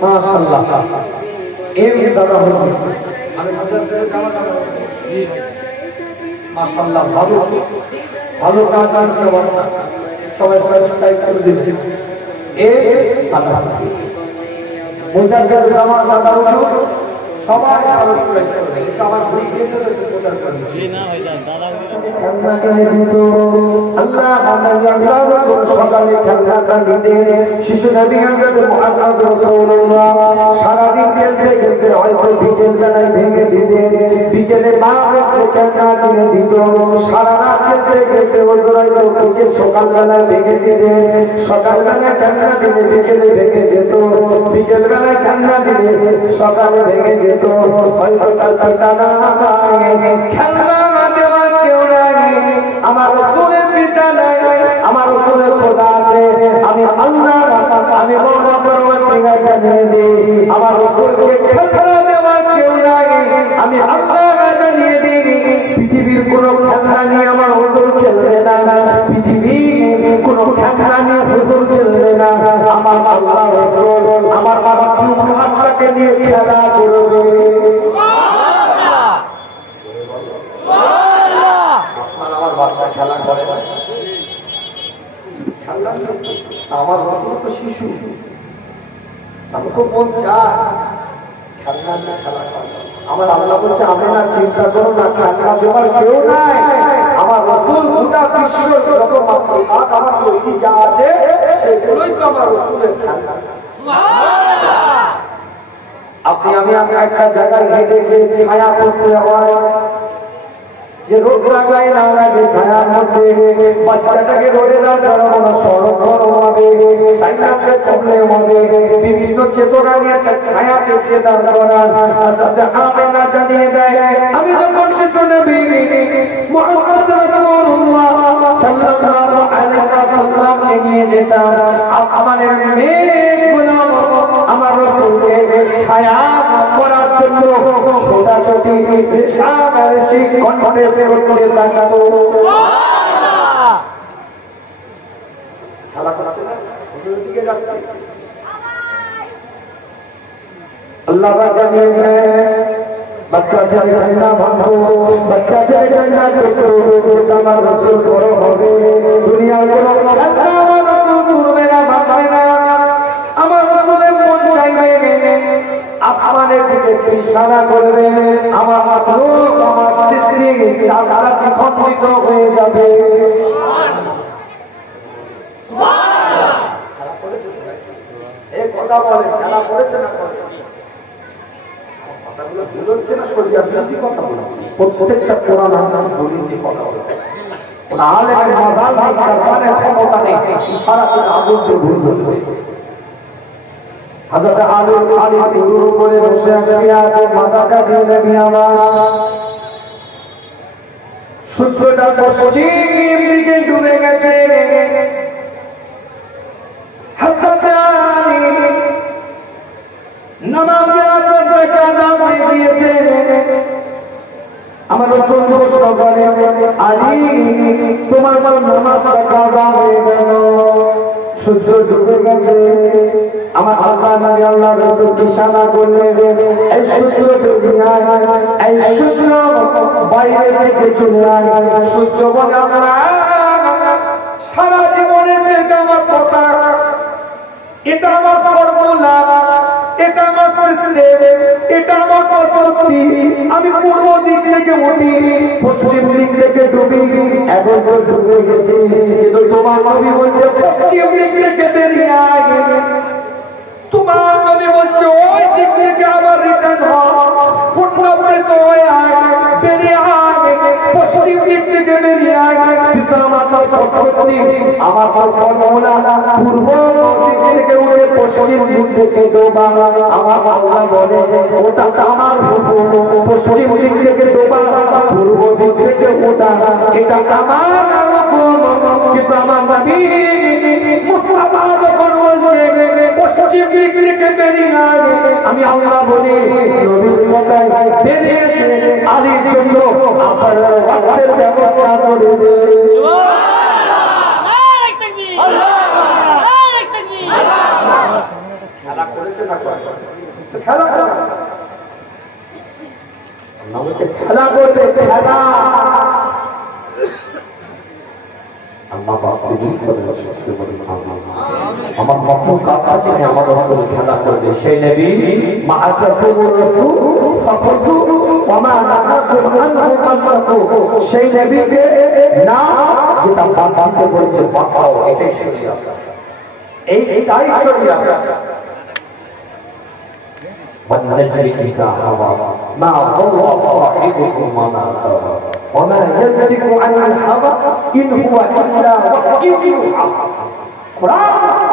মাশাআল্লাহ এর দাদা হচ্ছে আমি হাজার জামা দাদা মাশাআল্লাহ ভালো ভালো কাজ আছে বাবা সবাই সাবস্ক্রাইব করে দিন এই দাদা মুজাদ্দিদ জামা দাদা সবাই সাবস্ক্রাইব করে দিন এটা আমার ভুল গেছে তো প্রচার করুন জি না হয়ে যায় দাদা খেলনা কিনে দিত আল্লাহ আল্লাহ সকালে খেলনাটা দিতে শিশু নবী হযরত মুহাম্মদ রাসূলুল্লাহ সারা দিন খেলতে খেলতে হয়তো বিকেল বেলায় ভেঙে দিতে বিকেলে মা এসে খেলনা কিনে দিত সারা রাত খেলতে খেলতে ওজরাই লোককে সকাল বেলায় ভেঙে দিতে সকাল বেলায় খেলনা দিলে বিকেলে ভেঙে যেত বিকেল বেলায় খেলনা দিলে সকালে ভেঙে যেত হয়তো তার পিতা না খেলনা দেওয়ার কেউ নাই আমার রাসূলের পিতা নাই আমার রাসূলের খোদা আছে আমি আল্লাহ আমি মওলা পরওয়ারদিগার জানিয়ে দিই আমার রাসূলকে খেলনা দেওয়ার কেউ নাই আমি আল্লাহ জানিয়ে দিই পৃথিবীর কোনো খেলনা নিয়ে আমার হুজুর খেলবে না পৃথিবীর কোনো খেলনা নিয়ে হুজুর খেলবে না আমার আল্লাহ রাসূল আমার বাবা খাটটাকে নিয়ে খেলা করবে আমার বাচ্চা খেলা করে আমার রাসূল তো শিশু আমি তো মন চায় খেলনা না খেলা করে আমার আল্লাহ বলছে আমি না চিন্তা করো না খেলনা দেওয়ার কেউ নাই আমার রাসূল গোটা বিশ্ব যত মাত্র আমার তৈরি যা আছে সেগুলোই তো আমার রাসূলের খেলনা সুবহানাল্লাহ আপনি আমি একটা জায়গায় হেঁটে গিয়ে ছায়া খুঁজতে হয় যে রোদ লাগায় না লাগে ছায়ার মধ্যে বাচ্চাটাকে রোদে না জড়াবো না সড়ক গরম হবে সাইনাসের প্রবলেম হবে বিভিন্ন চেতনা নিয়ে একটা ছায়া পেতে দাঁড় করা তাতে আমি না জানিয়ে দেয় আমি যখন শিশু নবী মুহাম্মদ রাসূলুল্লাহ সাল্লাল্লাহু আলাইহি ওয়াসাল্লামকে নিয়ে যেতাম আমাদের মেয়েগুলো আমার রাসূলকে ছায়া করার জন্য ছোটাছুটি বেশামাশি কণ্ঠে করে তাকাতো সুবহানাল্লাহ খেলা করছে না ওদের দিকে যাচ্ছে আল্লাহ পাক জানিয়ে বাচ্চা ছেলে খেলনা ভাঙো বাচ্চা ছেলে খেলনা করতো আমার রাসূল বড় হবে দুনিয়ার কোনো খেলনা আমার রাসূল করবে না ভাঙবে না আমার রাসূলের মন চাইবে আসমানের দিকে ইশারা করবে আমার মাখলুক আমার সৃষ্টি চাঁদারা খণ্ডিত হয়ে যাবে সুবহানাল্লাহ খেলা করেছে এই কথা বলে খেলা করেছে না করে কথাগুলো বলছে না শরীয়ত বিরোধী কথা বলে প্রত্যেকটা কোরআন আয়াত বলিতে কথা বলে কোন আলেমের মাজাল ভাগ করবার ক্ষমতা নেই ইশারা করে আগুনকে ভুল বলবে হযরত আলী পুরো করে বসে আছে মাথাটা দিয়ে নবী আমার সূর্যটা পশ্চিম দিকে ডুবে গেছে হযরত আলী নামাজে আসরে কাজা হয়ে গিয়েছে আমার রাসূল বলে আলী তোমার নামাজ কাজা হয়ে গেল সূর্য ডুবে গেছে আমার আল্লাহ নবী আল্লাহ রাসূল ইশারা করলেন এই সূর্য যদি এই সূর্য বাইরে থেকে চলে আয় সূর্য বলে আল্লাহ সারা জীবনের থেকে আমার কথা এটা আমার ফর্মুলা এটা আমার সিস্টেম এটা আমার পদ্ধতি আমি পূর্ব দিক থেকে উঠি পশ্চিম দিক থেকে ডুবি এখন তো ডুবে গেছি কিন্তু তোমার নবী বলছে পশ্চিম দিক থেকে বেরিয়ে আয় তোমার নবী বলছে ওই দিক থেকে আবার রিটার্ন হও পুনরাবৃত্ত হয়ে আয় বেরিয়ে আয় পশ্চিম দিক থেকে বেরিয়ে আয় পিতামাতার পদ্ধতি আমার ফর্মুলা পূর্ব দিক থেকে উঠে পশ্চিম দিক থেকে ডোবা আমার আল্লাহ বলে ওটা আমার পশ্চিম দিক থেকে ডোবা পূর্ব দিক থেকে ওটা এটা আমার কিন্তু আমার নবী মুস্তাফা যখন বলছে পশ্চিম দিক থেকে বেরিয়ে আয় আমি আল্লাহ বলি নবীর কথায় বেরিয়েছে আলীর জন্য আপনার ওয়াক্তের ব্যবস্থা করে দেন সুবহানাল্লাহ খেলা খেলা করবে খেলা আমার মতো কাকা থেকে আমার রাসূল খেলা করবে সেই নবী মা আতাকুর রাসূল ফাফু ওয়া মা নাহাকুম আনহু ফাসতাকু সেই নবীকে না যেটা বাঁধতে বলেছে বাঁধাও এটাই শরীয়ত এইটাই শরীয়ত والنجم إذا هوى ما ضل صاحبكم وما غوى وما ينطق عن الهوى إن هو إلا وحي يوحى قرآن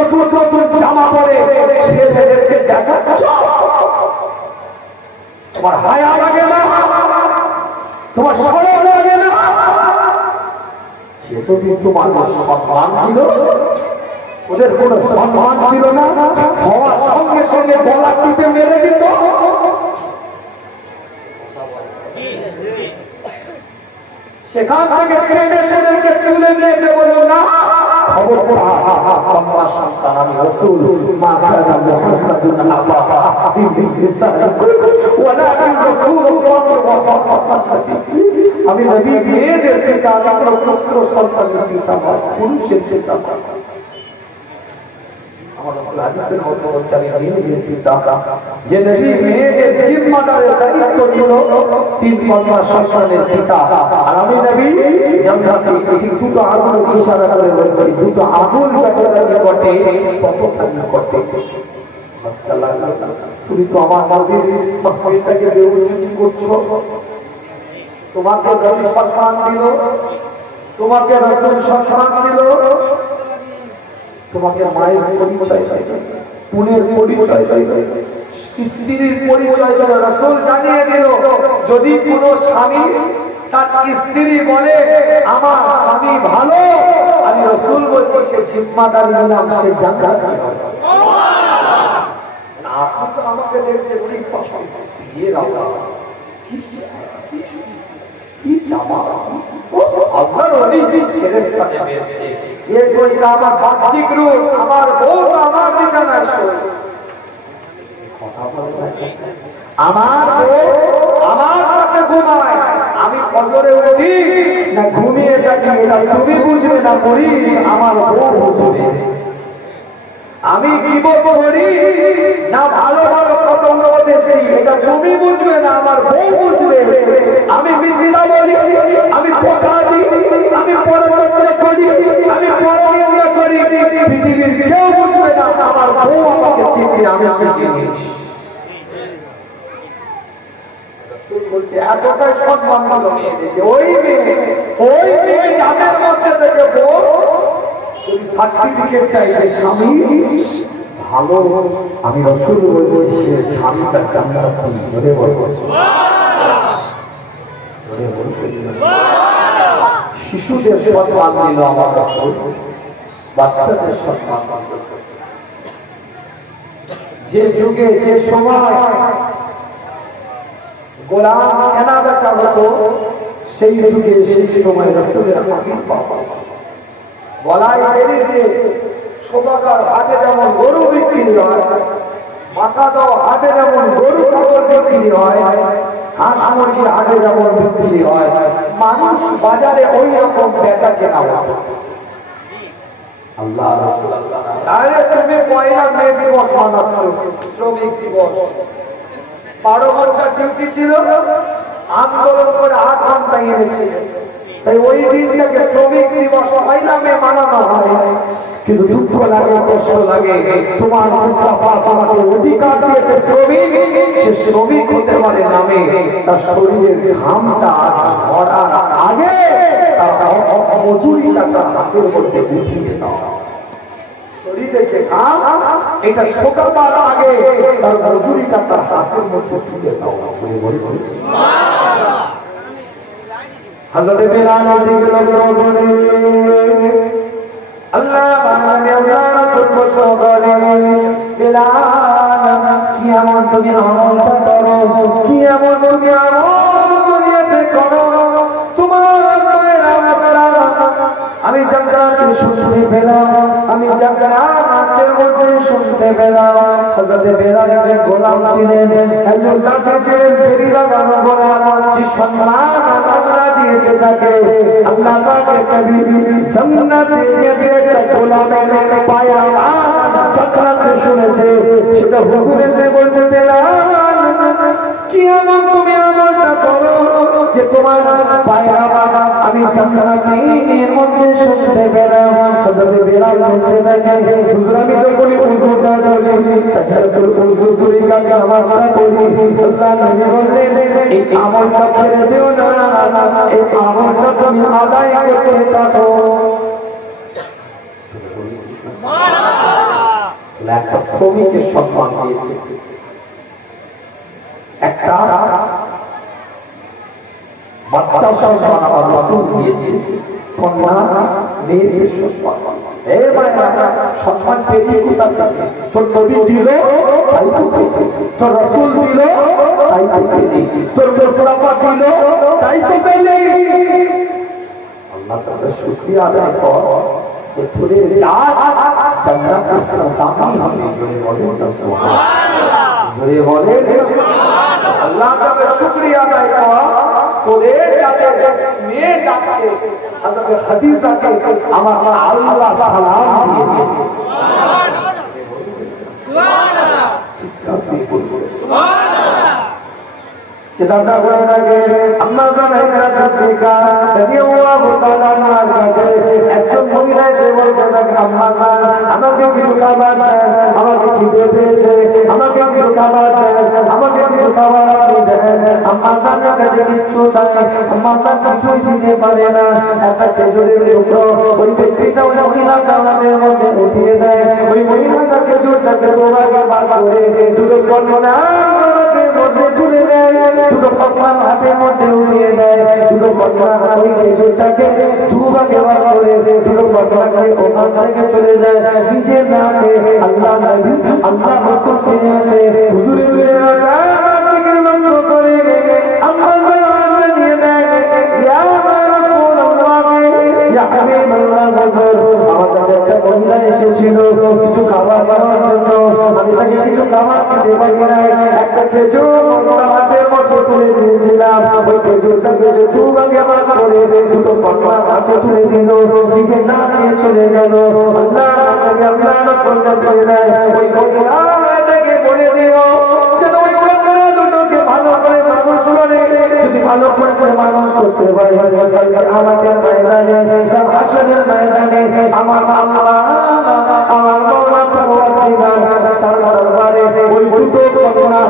নতুন নতুন জামা পরে ছেলেদেরকে দেখাচ্ছ, তোমার হায়া লাগে না? তোমার শরম লাগে না? যেদিন তোমার সম্মান ছিল, ওদের কোনো সম্মান ছিল না, হওয়ার সঙ্গে সঙ্গে গলা টিপে মেরে দিত। সেখান থেকে ট্রেনে ছেলেকে তুলে নিয়েছে, বলল না খবর সন্তান আমি রাসূল মা কানা মুহাম্মাদুন আবা আমি নবী, মেয়েদের পিতা, পুত্র সন্তানের পিতা, পুরুষের পিতা। যে নবী মেয়েদের জিম্মাদারের দায়িত্ব নিল, 3 কন্যা সন্তানের পিতা। আর আমি নবী জান্নাতে দুটো আগুন ইশারা করে বলছি, দুটো আগুন যতটা ঘটে ততটা ঘটে। তুমি তো আমার মাকে বেউজ্জতি করছো। তোমাকে নবী সম্মান দিল, তোমাকে রাসূল সম্মান দিল, তোমাকে মায়ের পরিচয়, পুনের পরিচয়, স্ত্রীর পরিচয় রাসূল জানিয়ে দিল। যদি কোন স্বামী তার স্ত্রী বলে আমার স্বামী ভালো, আমি রাসূল বলছি সে জিম্মাদারি নিলাম, সে জান্নাত। আপনি তো আমাকে দেখছে কি পছন্দ, কি জামা আপনার অনেক ফেরেশতা নেমে এসেছে। ये कोई আমার বাহ্যিক রূপ, আমার বউ আমার ঠিকানায় শোয়। আমার বউ আমার কাছে ঘুমায়, আমি ফজরে উঠি না ঘুমিয়ে থাকি, এটা তুমি বুঝবে না, করি আমার বউ বুঝবে। আমি গীবত করি না ভালো ভালো পতঙ্গ দেখি, এটা তুমি বুঝবে না, আমার বউ বুঝবে। আমি মিথ্যা বলি, আমি কথা দিই, আমি পরচর্চা করি, আমি পরনিন্দা করি, পৃথিবীর কেউ বুঝবে না, আমার বউ আমাকে চিনি, আমি চিনি। এতটাই সম্মান ভালো মেয়েদেরকে, ওই মেয়ে যাদের মধ্যে থেকে বউ সার্টিফিকেট চাইছে স্বামী ভালো, আমি রাসূল বলছি সে স্বামীটা জান্নাতি। জোরে বলবো শিশুদের সম্মান দিল আমার রাসূল, বাচ্চাদের সম্মান। যে যুগে যে সময় গোলাম কেনা বেচা হতো, সেই যুগে সেই সময় রাসূলের হাবিব বাবা বলাই বেরিয়ে সোদাগার হাটে যেমন গরু বিক্রি হয়, মাথা দাও হাটে যেমন গরু কাপড় বিক্রি হয়, হাঁস মুরগি হাটে যেমন বিক্রি হয়, মানুষ বাজারে ওই রকম বেচা কেনা হতো। আল্লাহ রাসূল আরে তুমি পয়লা মে দিবস মানাচ্ছ, শ্রমিক দিবস, 12 ঘন্টা ডিউটি ছিল, আন্দোলন করে 8 ঘন্টা এনেছে, তাই ওই দিনটাকে শ্রমিক দিবস পয়লা মে মানানো হয়। কিন্তু দুঃখ লাগে, কষ্ট লাগে, তোমার মুস্তাফা তোমাকে অধিকার দিয়েছে শ্রমিক, সে শ্রমিক হতে পারে নামে তার শরীরের ঘামটা ঝরার আগে তার মজুরিটা তার হাতের মধ্যে উঠিয়ে দাও। শরীরে যে ঘাম এটা শোকাবার আগে তার মজুরিটা তার হাতের মধ্যে তুলে দাও। হযরত বিলাল দিকে লক্ষ্য করে আল্লাহ বানানে আল্লাহ রাসূল বলতে বিলাল কি এমন তুমি আমলটা করো, কি এমন তুমি আমল দুনিয়াতে করো, তোমার পায়ের আওয়াজ আমি জান্নাতে শুনতে পেলাম, আমি জান্নাতের মধ্যে শুনতে পেলাম। হযরত বিলালের গোলাম ছিলেন, একজন দাসী ছিলেন, ফেরি লাগানো গোলাম, কি সম্মান আল্লাহ দিয়েছে তাকে। আল্লাহ পাকের নবী জান্নাতে গিয়েছে, একটা গোলামের পায়ের আওয়াজ জান্নাতে শুনেছে, সেটা হুকুমেতে বলতে বিলাল কি এমন তুমি আমলটা করো যে তোমার পায়ের আওয়াজ আমি জান্নাতের মধ্যে শুনতে পেলাম। হযরত বিলাল বলতে থাকেন হুজুর আমি তো বলি উযুটা করি, তাহাজ্জুদ উযু করি, নামাজটা পড়ি। আল্লাহ নবী বললেন এই আমলটা ছেড়ে দিও না, এই আমলটা তুমি আদায় করতে থাকো। সুবহানাল্লাহ। একটা শ্রমিকের সম্মান দিয়েছে, একটা বাচ্চা সম্মান আমার রাসূল দিয়েছে, কন্যা মেয়েদের সম্মান। সম্মান পেলি কোথা থেকে? তোর নবী দিল তাই তো পেলি, তোর রাসূল দিল তাই তো পেলি, তোর মুস্তাফা দিল তাই তো পেলি। আল্লাহ তাআলা শুকরিয়া আদায় কর যে তোদের জান্নাতের দামি হবে। জোরে বলেন সুবহানাল্লাহ। আল্লাহ তাআলা শুকরিয়া আদায় কর তোদের যাতে মেয়ে যাতে হযরত খাদিজাকে আমার আল্লাহ সালাম দিয়েছে। সুবহানাল্লাহ সুবহানাল্লাহ সুবহানাল্লাহ। কিতাবটা বলে রাখে আম্মা জানাইরা তাতিকা রাদিয়াল্লাহু তাআলা আনহার কাছে একজন মহিলা এসে বলতে থাকে, আম্মা জান আমাকে কিছু খাবার দেন, আমাকে খিদে পেয়েছে, আমাকে কিছু খাবার দেন, আমাকে কিছু খাবার আপনি দেন। আম্মা জানের কাছে কিছু নাই, আম্মা জান কিছুই দিতে পারে না। একটা খেজুরের টুকরো ওই ব্যক্তিটা ওই মহিলা কালামের মধ্যে উঠিয়ে দেয়। ওই মহিলাটা খেজুরটাকে দোবাকে বার করে দুটো কন্যা মধ্যে তুলে দেয়, দুটো কন্যার হাতের মধ্যে উঠিয়ে দেয়। দুটো কন্যা ওই খেজুরটাকে দুভাগে বার করে দুটো কন্যাকে ওখান থেকে চলে যায়। নিচে না পেয়ে আল্লাহ নবী আল্লাহ রাসূল ফিরে আসে। হুজুরের মেয়েরা দিকে লক্ষ্য করে আম্মা জান নিয়ে দেয়, ইয়া রাসূলুল্লাহ ইয়া হাবিবাল্লাহ, আমার কাছে একটা মহিলা এসেছিল কিছু খাবার খাওয়ার জন্য, আমি তাকে কিছু খাবার দিতে পারি নাই। একটা খেজুর হাতের মধ্যে তুলে দিয়েছিলাম, ওই খেজুরটাকে দুভাগে ভাগ করে দুটো কন্যা হাতে তুলে দিল, নিজে না নিয়ে চলে গেল। আল্লাহ রাসূল বলে দেয় ওই মহিলাটাকে বলে দিও যেন ওই কন্যা দুটোকে ভালো করে মানুষ করে, যদি ভালো করে সে মানুষ করতে পারে আমাকে ময়দানে হাসরের ময়দানে আমার আল্লাহ আমার মাওলা পরওয়ারদিগার তার দরবারে ওই দুটো কন্যা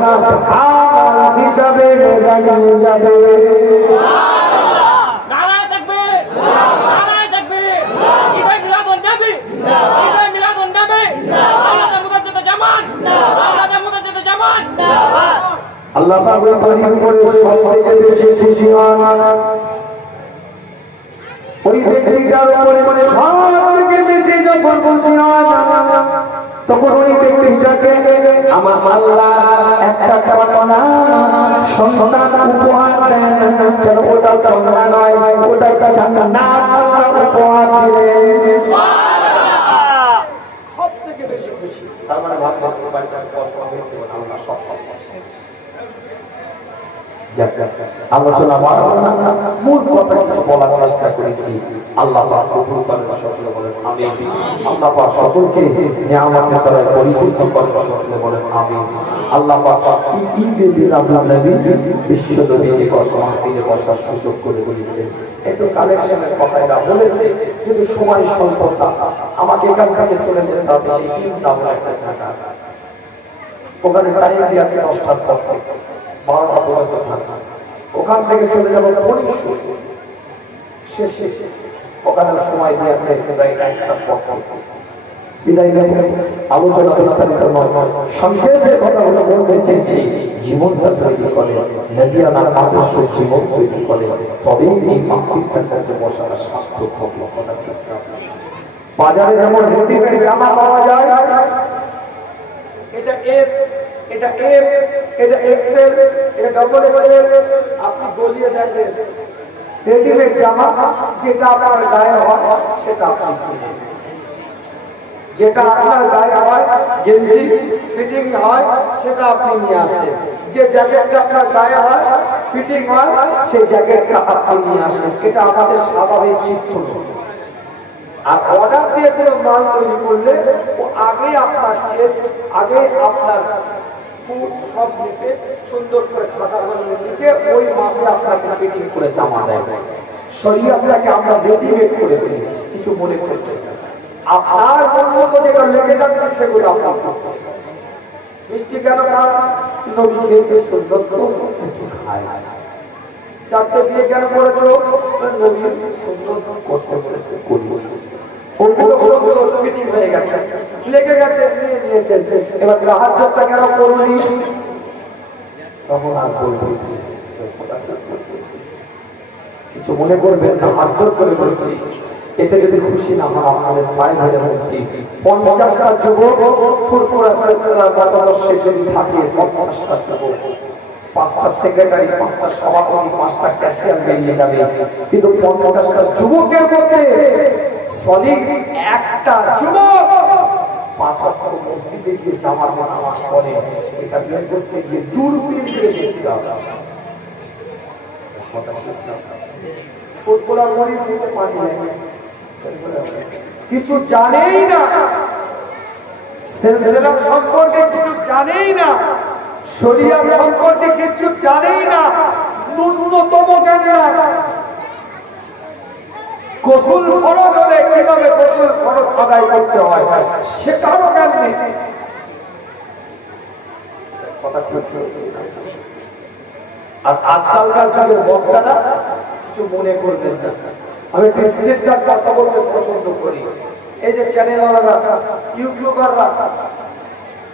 হাত হিসাবে দাঁড়িয়ে যাবে। সুবহানাল্লাহ। নারায়ে তাকবীর, নারায়ে তাকবীর। ঈদে মিলাদুন নবী, ঈদে মিলাদুন নবী, আলাদা মুদাজ্জিদ জামান, আলাদা মুদাজ্জিদ জামান। আল্লাহ পাকের তারিফ করে সবথেকে বেশি খুশি হন ওই ব্যক্তিটার উপরে। সবথেকে বেশি যখন খুশি হন তখন ওই ব্যক্তিটাকে আমার আল্লাহ একটা কন্যা সন্তান উপহার দেন। কেন ওটা কন্যা নয়, ওটা একটা জান্নাত আল্লাহ উপহার দিলেন। সুবহানাল্লাহ। সবথেকে বেশি খুশি তার মানে ভাবতে পারছেন আল্লাহ সব আলোচনা মূল কথা বলার চেষ্টা করেছি। আল্লাহ পাক কবুল করেন, সকলে বলেন আমিন। আল্লাহ পাক সকলকে নিয়ামতের দ্বারা পরিপূর্ণ করেন, সকলে বলেন আমিন। আল্লাহ পাক ঈদে মিলাদুন নবী বিশ্ব নবীকে বসমাতে বসার সুযোগ করে দিয়েছেন। একটু কালেকশনের কথাটা বলেছে, কিন্তু সময় স্বল্পতা আমাকে এখান থেকে চলে যেতে হবে সেই ঈদ নামে একটা জায়গা, ওখানে টাইম দিয়ে আছে 10টার পর 12টা পর্যন্ত থাকা। ওখান থেকে চলে যাবো শেষে, ওখানে সময় দিয়েছে বিদায় নেব। আলোচনা বিস্তারিত নয়, সংক্ষেপে কথাগুলো বলতে চেয়েছি। জীবনটা তৈরি করে নদিয়ানার আদর্শ জীবন তৈরি করে, তবেই এই মাতৃত্বের কাছে বসার সার্থক হবে। বাজারে যেমন রেডিমেড জামা পাওয়া যায়, এটা এস, এটা এম, এটা এক্সেল, এটা ডবল এক্সেল, আপনি গলিয়ে দেন রেডিমেড জামা, যেটা আপনার গায়ে হয় সেটা আপনি কিনে, যেটা আপনার গায়ে হয় গেঞ্জি ফিটিং হয় সেটা আপনি নিয়ে আসেন, যে জ্যাকেটটা আপনার গায়ে হয় ফিটিং হয় সেই জ্যাকেটটা আপনি নিয়ে আসেন। এটা আমাদের স্বাভাবিক চিত্র। আর অর্ডার দিয়ে কোনো মাল তৈরি করলে ও আগে আপনার চেস্ট, আগে আপনার ফুট সব দিকে সুন্দর করে খাতা করে দিকে ওই মাপে আপনাকে ফিটিং করে জামা দেয়। শরীয়তটাকে আমরা রেডিমেড করে ফেলেছি, কিছু মনে করতে আপনার মতো যেটা লেগে যাচ্ছে সেগুলো আপনার মিষ্টি কেন নবী খেয়েছে সুন্দর খায়, চারটে বিয়ে কেন করেছো নবী সুন্দর কষ্ট করেছে, ওগুলো ফিটিং হয়ে গেছে। লেগে গেছে, নিয়ে নিয়েছে। এবার তাহাজ্জুদটা কেন করলি? তখন আর বলবো কিছু মনে করবেন না, হাত করে বলছি, এতে যদি খুশি না হন আপনাদের পায়ে ধরে বলছি, 50টা যুবক ফুরফুরা মতাদর্শে যদি থাকে, 50টা যুবক, 5টা সেক্রেটারি, 5টা সভাপতি, 5টা ক্যাশিয়ার বেরিয়ে যাবে, কিন্তু 50টা যুবকের মধ্যে সলিড একটা যুবক 5 ওয়াক্ত মসজিদে গিয়ে জামাতে নামাজ পড়ে, এটা বের করতে গিয়ে দূরবীন দিয়ে দেখতে হবে। কিছু জানেই না, সিলসিলা সম্পর্কে কিছু জানেই না, শরিয়াত সম্পর্কে কিছু জানেই না, ন্যূনতম জ্ঞান না। গোসল ফরজ হলে কিভাবে গোসল ফরজ আদায় করতে হয় সেটারও জ্ঞান নেই। আর আজকালকার যুগের বক্তারা কিছু মনে করবেন না, আমি ক্রিশ্চিয়ানদের কথা বলতে পছন্দ করি। এই যে চ্যানেলওয়ালারা, ইউটিউবাররা,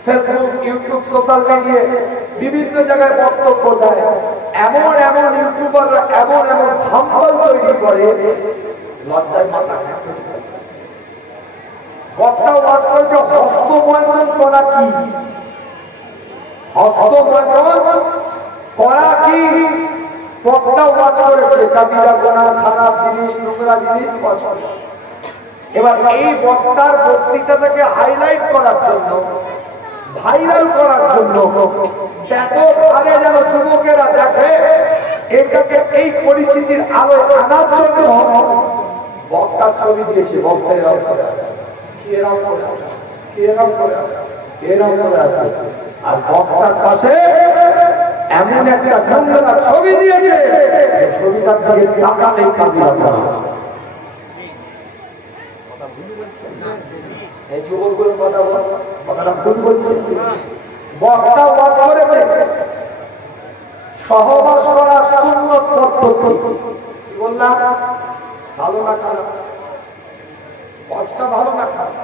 ফেসবুক, ইউটিউব, সোশ্যাল মিডিয়া বিভিন্ন জায়গায় বক্তব্য দেয়, এমন এমন ইউটিউবাররা এমন এমন ধাম্পল তৈরি করে, লজ্জায় মাথা বক্তা ওয়াজ করছে হস্তমৈথুন করা কি, হস্তমৈথুন করা কি, বক্তা ওয়াজ করেছে কাবিরা গুনাহ, খারাপ জিনিস, নোংরা জিনিস পছন্দ। এবার এই বক্তার বক্তৃতাটাকে হাইলাইট করার জন্য, ভাইরাল করার জন্য, ব্যাপক হারে যেন যুবকেরা দেখে, এটাকে এই পরিচিতির আলোয় আনার জন্য বক্তার ছবি দিয়েছে। বক্তা এরাও করে আছে, এরাও করে আছে, এরাও করে আছে, এরাও করে আছে, আর বক্তার পাশে এমন একটা নোংরা ছবি দিয়েছে, ছবিটার দিকে তাকালেই কাবিরা করা। এই যুবকগুলোর কথাটা ভুল বলছে। বক্তা ওয়াজ করেছে সহবাস করার সুন্নত পদ্ধতি, বললাম ভালো না খারাপ, ওয়াজটা ভালো না খারাপ,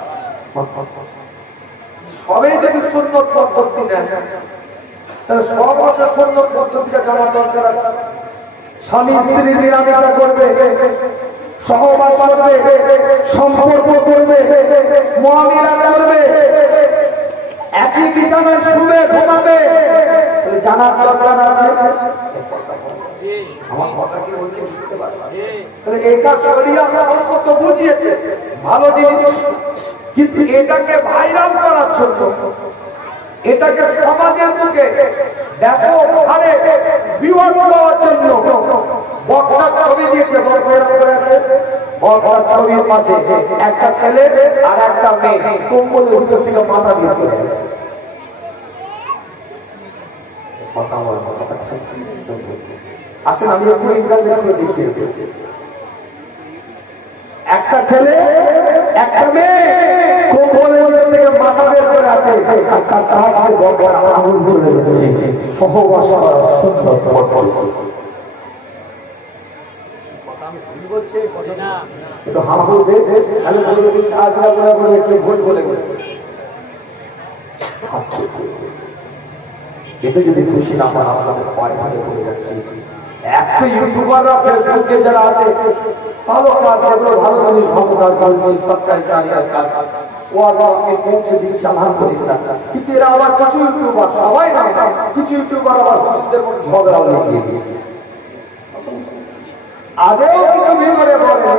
সবাই যদি সুন্নত পদ্ধতি নেয় তাহলে সহবাসের সুন্নত পদ্ধতিটা জানার দরকার আছে। স্বামী স্ত্রী মিলামেশা করবে, সহবাস করবে, সম্পর্ক করবে, মুআমিলা করবে, একই বিছানায় শুবে ঘুমাবে, জানার দরকার আছে। আমার কথা কি বলছে বুঝতে পারছেন? তাহলে এটা শরিয়াত সম্মত বুঝিয়েছে, ভালো জিনিস, কিন্তু এটাকে ভাইরাল করার জন্য, এটাকে সমাজের মুখে ব্যাপক হারে ভিউয়ার্স পাওয়ার জন্য বক্তার ছবি দিয়েছে। বক্তার ছবির পাশে একটা ছেলে আর একটা মেয়ে কম্বলের ভিতর থেকে মাথা দিয়ে চলে গেছে। আসলে আমি একটু ইন্টারনেট করে দেখিয়ে একটা ছেলে একটা মেয়ে কম্বলের ভিতর থেকে মাথা বের করে আছে, আঙুল চলে যাচ্ছে। সহবাস করার সুন্নত পদ্ধতি। এতে যদি খুশি না হয় আপনাদের পায়ে পায়ে পড়ে যাচ্ছে। একটা ইউটিউবাররা ফেসবুকে যারা আছে ভালো কাজ, যেগুলো ভালো জিনিস, ভালো কাজ বলছি, সবটাই কারিয়ার কাজ, ও আমাকে পৌঁছে দিচ্ছে, আলহামদুলিল্লাহ। কিন্তু এরা আবার কিছু ইউটিউবার, সবাই না, কিছু ইউটিউবার আবার হুজুরদের মধ্যে ঝগড়াও লাগিয়ে দিয়েছে। আগেও কিছু ভিতরে বলে,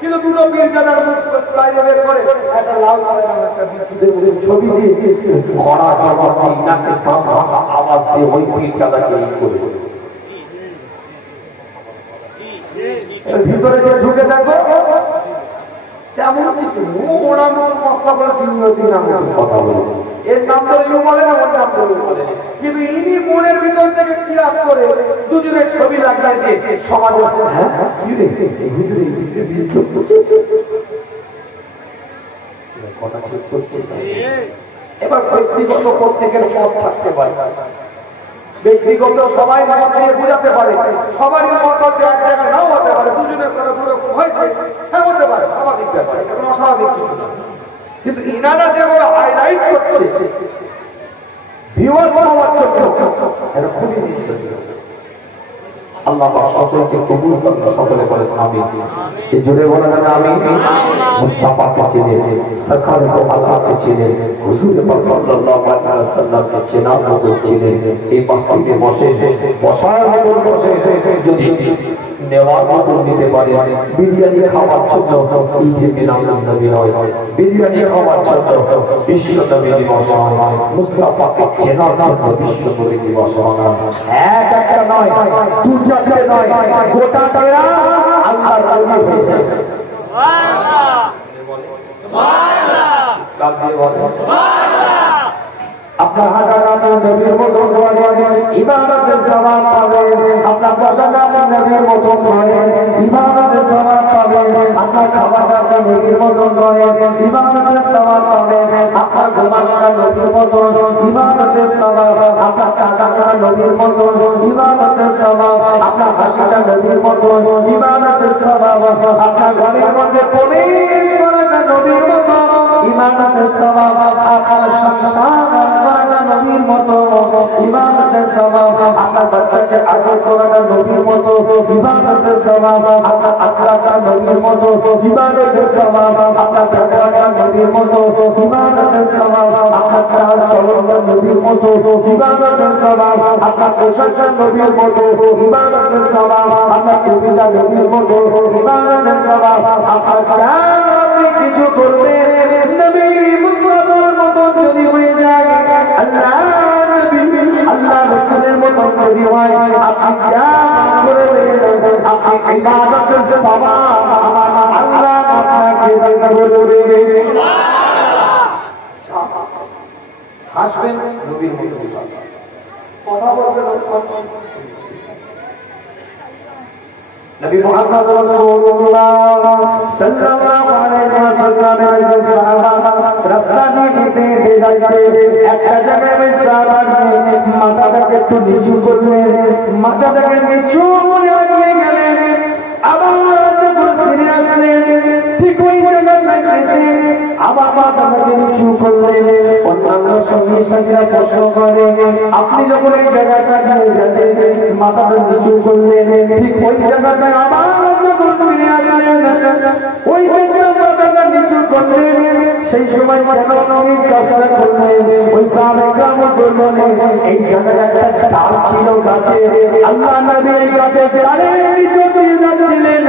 কিন্তু দুটো পীরজাদার মুখ বাইরে বের করে একটা লাল কালার একটা বিদ্যুতের ছবি দিয়ে ঘোড়া জগতি নাকি আওয়াজ দিয়ে ওই পীরজাদাকে করে ভিতরে যে ঢুকে দেখো তেমন কিছু ওরা মশলা বলে চিহ্নতির নামে কথা বলে, এর নাম ধরে বলে না, ওর নাম ধরে বলে, কিন্তু ইনি মনের ভিতর থেকে কিরাস করে দুজনের ছবি লাগাই দিয়ে সমাজে এবার ব্যক্তিগত প্রত্যেকের মত থাকতে পারে, ব্যক্তিগত সবাই মত দিয়ে বুঝাতে পারে, সবারই মত হচ্ছে এক জায়গায় নাও হতে পারে, দুজনের করে দুরকম হয়েছে, হ্যাঁ হতে পারে, স্বাভাবিক ব্যাপার, অস্বাভাবিক কিছু না। কিন্তু ইনারা যেভাবে হাইলাইট করছে ভিউয়ার হওয়ার জন্য এটা খুবই নিশ্চিত। আল্লাহ পাক সকলকে কবুল করুন, সকলে বলেন আমিন। এই জোরে বলেন আমিন। মুস্তাফাকে চিনে, সরকারে তো আল্লাহকে চিনে, হুজুর পাক সাল্লাল্লাহু আলাইহি ওয়াসাল্লামকে চেনা মতো চিনে, এই মাহফিলে বসে বসার মতো বসে যদি নেওয়ার মতো নিতে পারে, বিরিয়ানি খাওয়ার জন্য ঈদে মিলাদুন নবী নয়, বিরিয়ানি খাওয়ার জন্য বিশ্ব নবী দিবস নয়, মুস্তাফাকে চেনার জন্য বিশ্ব নবী দিবস নয়। একটা নয়, দু চারটে নয়, গোটা টাকা আল্লাহর নবী হয়ে গেছে। সুবহানাল্লাহ, সুবহানাল্লাহ। আপনার হাঁটা নামে নবীর মতো করেন, ইবাদতের সওয়াব পাবেন। আপনার বসা নামে নবীর মতো করেন, ইবাদতের সওয়াব পাবেন। আপনার খাওয়া নামে নবীর মতো করেন, ইবাদতের সওয়াব পাবেন। আপনার ঘুমানোটা নবীর মতো, ইবাদতের সওয়াব। আপনার কাঁদাটা নবীর মতো, ইবাদতের সওয়াব। আপনার হাসিটা নবীর মতো, ইবাদতের সওয়াব। আপনার ঘরের মধ্যে প্রবেশ করাটা নবীর মতো, ইবাদতের সওয়াব। আপনার সংসার নবীর মতো, ইবাদতের সওয়াব। আপনার বাচ্চাকে আদর করাটা নবীর মতো, ইবাদতের সওয়াব। আপনার আখলাকটা নবীর মতো, ইবাদতের সওয়াব। আপনার ব্যবহারটা নবীর মতো, ইবাদতের সওয়াব। আপনার চাল চলনটা নবীর মতো, ইবাদতের সওয়াব। আপনার পোশাকটা নবীর মতো, ইবাদতের সওয়াব। আপনার টুপিটা নবীর মতো, ইবাদতের সওয়াব। আপনার যা আপনি কিছু করবেন নবী মুস্তাফার মতো যদি হয়ে যায়, আল্লাহ নবী আল্লাহ রাসূলের মতো যদি হয়, আপনি যা করবেন আপনি ইবাদতের সওয়াব আল্লাহ আপনাকে দান করবে। সুবহানাল্লাহ। হাসবেন নবীর মতো, কথা বলবেন নবী মুহাম্মদ রাসূলুল্লাহ সাল্লাল্লাহু আলাইহি ওয়াসাল্লামের সাহাবা রাস্তা দিয়ে হেঁটে যাচ্ছে। একটা জায়গায় সাহাবা মাথাটাকে একটু নিচু করলেন, মাথাটাকে নিচু করে এগিয়ে গেলেন। আবার যখন ফিরে আসলেন ঠিক ওই জায়গায় এসে আবার মাথাটাকে নিচু করলেন। অন্যান্য সঙ্গী সাথীরা প্রশ্ন করে, আপনি যখন এই জায়গাটা দিয়ে যাবেন মাথাটা নিচু করলেন, ঠিক ওই জায়গাটায় আবার যখন ফিরে আসলেন ওই মাথাটা নিচু করলেন, সেই সময় কেন কাছাড়া করলেন? ওই সাহাবায়ে বললেন, এই জায়গায় একটা ডাল ছিল গাছে, আল্লাহ নবী এই গাছের ডালের নিচে দিয়ে যাচ্ছিলেন।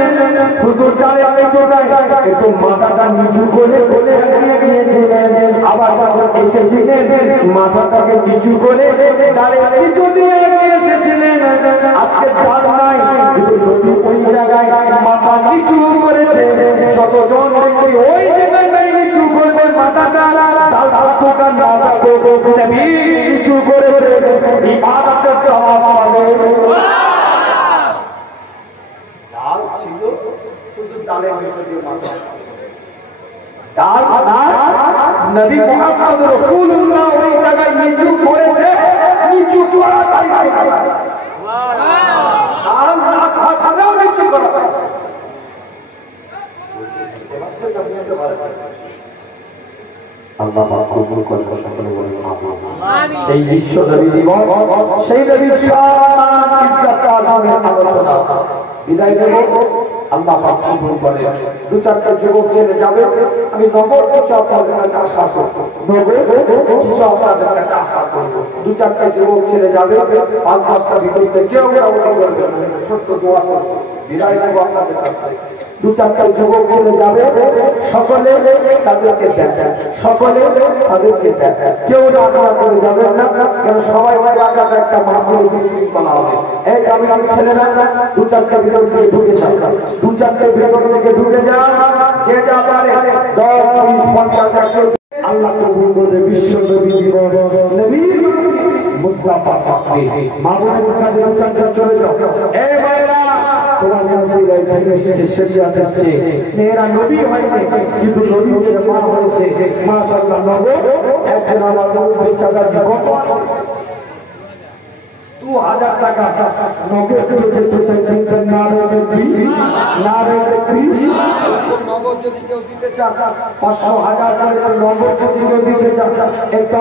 হুজুর ডালের নিচে একটু মাথাটা নিচু করে বলে গিয়েছিলেন। আবার যখন এসেছিলেন মাথাটাকে নিচু করে ডালের নিচু দিয়ে এসেছিলেন। আজকে ডাল নাই, কিন্তু যদি ওই জায়গায় মাথা নিচু করেছে শতজন ব্যক্তি ওই জায়গায় নিচু করবে মাথাটা, ডাল থাকুক আর না থাকুক নবী নিচু করেছে, ইবাদতের সওয়াব পাবে। ডাল ছিল শুধু ডালের নিচে দিয়ে মাথা, ডাল না নবী মুহাম্মদ রাসূলুল্লাহ ওই জায়গায় নিচু করেছে, নিচু করা তাই সুবহানাল্লাহ। আর না থাকলেও নিচু করা তাই। আল্লাহ পাক কবুল করুন, সকলে বলেন আমিন। এই বিশ্ব নবী দিবস, সেই নবীর শান ইজ্জত আযমের আলোচনা বিদায় দেব। আল্লাহ পাক কবুল করেন। দু চারটা যুবক ছেলে যাবে, আমি নগদ কিছু আপনাদের কাছে আশা করব, কিছু আপনাদের কাছে আশা করব। দু চারটা যুবক ছেলে যাবে, 5-10টা ভিতরে কেউ করবে, ছোট্ট দোয়া করব, বিদায় দেব আপনাদের কাছে। দু চারটা যুবক ছেলে যাবে, সকলে তাদেরকে দেখেন, সকলে তাদেরকে দেখেন, কেউ রান্না করে যাবেন না, কেন সবাই এলাকাতে একটা মাহফিল বিশৃঙ্খলা হবে। এই আমি ছেলেরা দু চারটা ভিতর থেকে ঢুকে যান, দু চারটে ভিতর থেকে ঢুকে যান, যে যা পারে 10-20-50 আল্লাহ কবুল করবে। বিশ্ব নবী দিবস, নবী মুস্তাফা পাককে মামুনের কাছে দু চারটা চলে যাও। এই ভাইরা তোমাদের নসিবের থেকে শরিয়াত আছে, মেয়েরা নবী হয়েছে কিন্তু নবীদের মা হয়েছে মাশাআল্লাহ। নবী একজন আমার বেচারা কত 2000 টাকা নগদ দিয়েছে নগদ যদি কেউ দিতে চান 500 1000 টাকা নগদ যদি কেউ দিতে চান একটু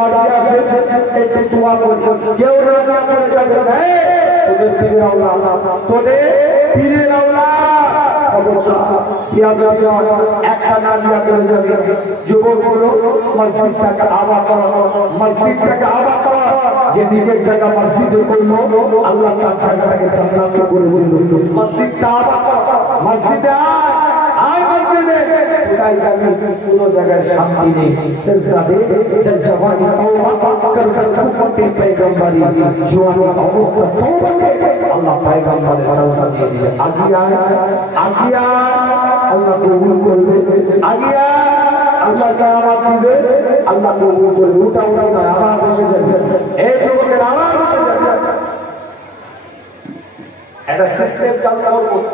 একটু দোয়া করুন কেউ রাজা করে যাবে তোদের ফিরে আল্লাহ তোদের ফিরে আল্লাহ একটা নামিয়া করে যাবে যুবকগুলো মসজিদটাকে আবার করা মসজিদটাকে আবার করা যে নিজের জায়গা মসজিদে করলো আল্লাহ তার জায়গাটাকে জান্নাতে করে দিল মসজিদটা আবার মসজিদে আয় মসজিদে তাই জানি কোনো জায়গায় শান্তি নেই সিজদা দে তার জবানি তওবা কর কর করতে পয়গম্বরি জওয়ানি অবস্থা তওবা আল্লাহ পয়গম্বরের ভরসা দিয়ে দিলেন আজিয়া আল্লাহ কবুল করবে আজিয়া আল্লাহ কারামাত দিবে আল্লাহ কবুল করবে উঠা না আবার বসে যাবে এই যুবকের আবার বসে যাবে একটা সিস্টেম চালু করব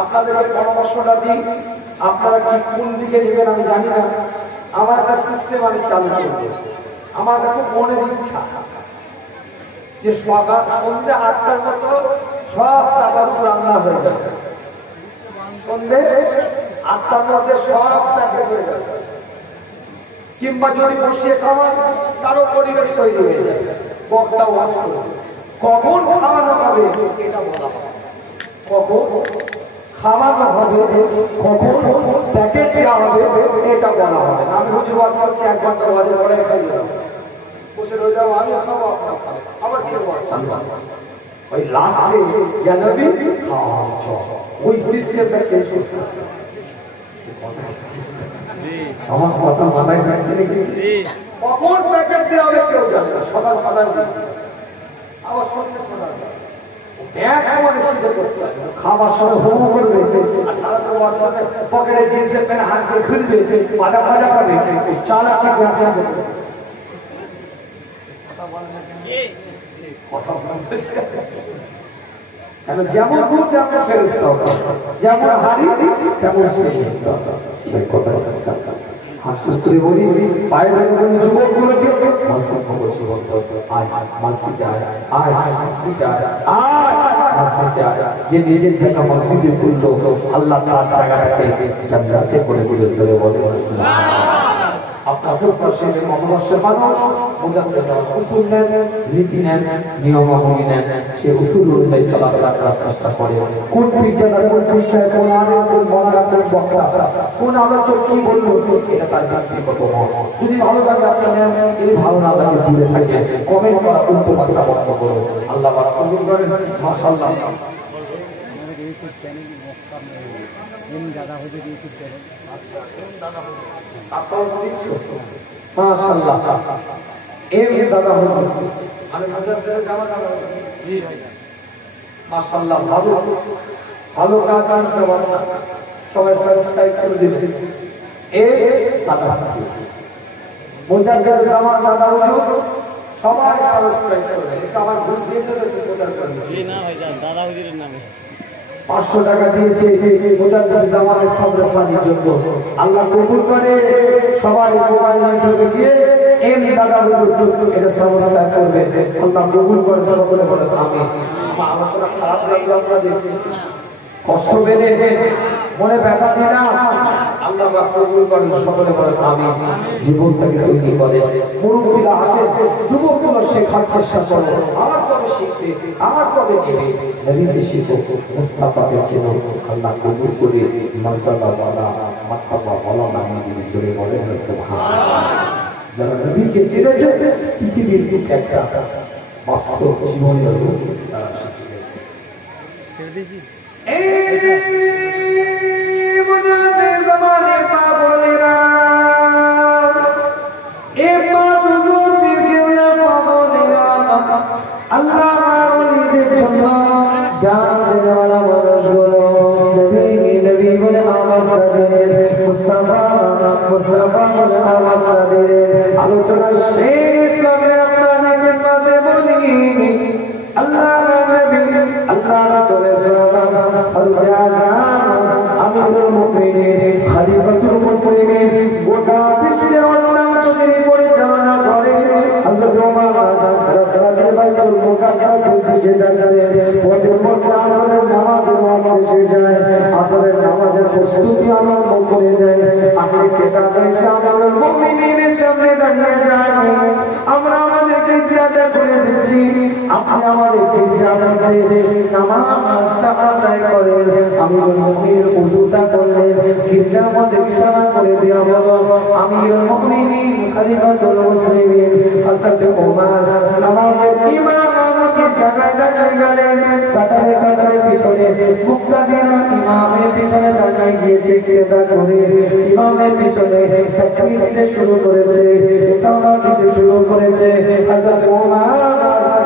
আপনাদেরকে পরামর্শটা দিই আপনারা কি কোন দিকে নেবেন আমি জানি না আমার একটা সিস্টেম আমি চালু করব আমার খুব মনের ইচ্ছা যে সকাল সন্ধ্যে 8টার মতো সব তাবারু রান্না হয়ে যাবে সন্ধ্যে 8টার মধ্যে সব প্যাকেট হয়ে যাবে কিংবা যদি বসিয়ে খাওয়ান তারও পরিবেশ তৈরি হয়ে যাবে বক্তা ওয়াজ করবে কখন খাওয়ানো হবে এটা বলা হবে কখন খাওয়ানো হবে কখন প্যাকেট দেওয়া হবে এটা বলা হবে আমি হুজুর ওয়াজ করছি 1 ঘন্টা ওয়াজের পরে খাই বসে রয়ে যাবো আমি খাবো আপনারা খাবেন আবার কি ওই লাস্টে জানাবি ওই সিস্টেমটা শেষ করতে আমার কথা মাথায় থাকছে নাকি কখন প্যাকেট দেওয়া হবে কেউ জানে না সকাল সকাল আবার সন্ধ্যে শোনা খাবার সময় হোম করবে পকেটে জিন্সের প্যান্ট হাত দিয়ে খুলবে মাথা ভাজা খাবে চাল একটা যেমন দুধ তেমন ফেরস্তা যেমন হাড়ি তেমন যে নিজের জায়গা মসজিদে খুললো আল্লাহ তার জায়গাটাকে জান্নাতে করে বলে বলে আপনাদের পাশে মহাবর্ষের মানুষ উসুল নেন নীতি নেন নিয়মাবলী নেন সে উসুল অনুযায়ী চলাফেরা করার চেষ্টা করে কোন বিজ্ঞানের কোন বিষয়ে কোন আলেম কোন মহারা কোন বক্তা কোন আলোচক কি বললো এটা তার ব্যক্তিগত মত যদি ভালো লাগে আপনার নেন যদি ভালো না লাগে দূরে থাকে কমেন্ট করা উল্টো পাল্টা বক্ত করো আল্লাহ কবুল করেন মাশাআল্লাহ মাশাআল্লাহ এম দাদা হুজুর আমি মুজাদ্দিদের জামা দাদা জি ভাই মাশাআল্লাহ ভালো ভালো কাজ করতে পারছেন সবাই সাবস্ক্রাইব করে দিবেন এই দাদা মুজাদ্দিদের জামা দাদা হুজুর সবাই সাবস্ক্রাইব করবে এটা আমার ভুল দিয়ে দিতে প্রচার করবে জি না ভাই দাদা হুজুরের নামে 500 টাকা দিয়েছে মুজাদ্দিদ জামানের সাবস্ক্রাইবের জন্য আল্লাহ কবুল করে সবাই মোবাইল নাম্বার দিয়ে এম দাদা হুজুর এটা সাবস্ক্রাইব করবে আল্লাহ কবুল করে সকলে বলে আমিন আমার আলোচনা খারাপ লাগলো আপনাদের কষ্ট পেলে মনে ব্যথা দিলাম আল্লাহ পাক কবুল করে সকলে বলে আমিন জীবনটাকে তৈরি করে মুরব্বিরা আসে যুবকগুলো শেখার চেষ্টা করে আমার কবে শিখবে আমার কবে নেবে নবীকে শিখো মুস্তাফাকে চেনো আল্লাহ কবুল করে মর্যাদা ওয়ালা মাত্তাবা ওয়ালা নামে জুড়ে বলে সুবহানাল্লাহ যারা নবীকে চিনেছে পৃথিবীর একটা বাস্তব জীবনের রূপ তারা শিখে মুজাদ্দিদ জামানের পাগলেরা এ পাগল বিকেলা পাগলেরা আল্লাহ ওলিদের জন্য জান দেওয়ালা মানুষগুলো নবী বলে আওয়াজ করে মুস্তাফা বলে আওয়াজ করে আলোচনা শেষ করে আপনাদের কাছে বলি আল্লাহ নবী আল্লাহ রাসূলের আমিরুল মুমিনিন খলিফাতুল মুসলিমিন গোটা বিশ্বের অন্যান্য পরিচালনা করে হযরত ওমর রাদিয়াল্লাহু আনহু বাইতুল করে দেয় আগে কেতাবের সামনে মুমিনের সামনে দাঁড়িয়ে যায় আমরা আমাদেরকে জিজ্ঞাসা করে দিচ্ছি আপনি আমাদেরকে জানাতে নামাজটা আদায় করেন আমি মুমিনের ওযুটা করলে গির্জার মধ্যে বিছানা করে দেওয়া হলো আমি মুমিনিন খলিফাতুল মুসলিমিন হযরত ওমর নামাজের ইমাম আমাকে জায়গায় দাঁড়িয়ে গেলেন কাতারে কাতারে পিছনে মুক্তাদিনা ইমামের পিছনে দাঁড়িয়ে গিয়েছে কেদা করে ইমামের পিছনে তাকবীর দিতে শুরু করেছে ইকামত দিতে শুরু করেছে হযরত ওমর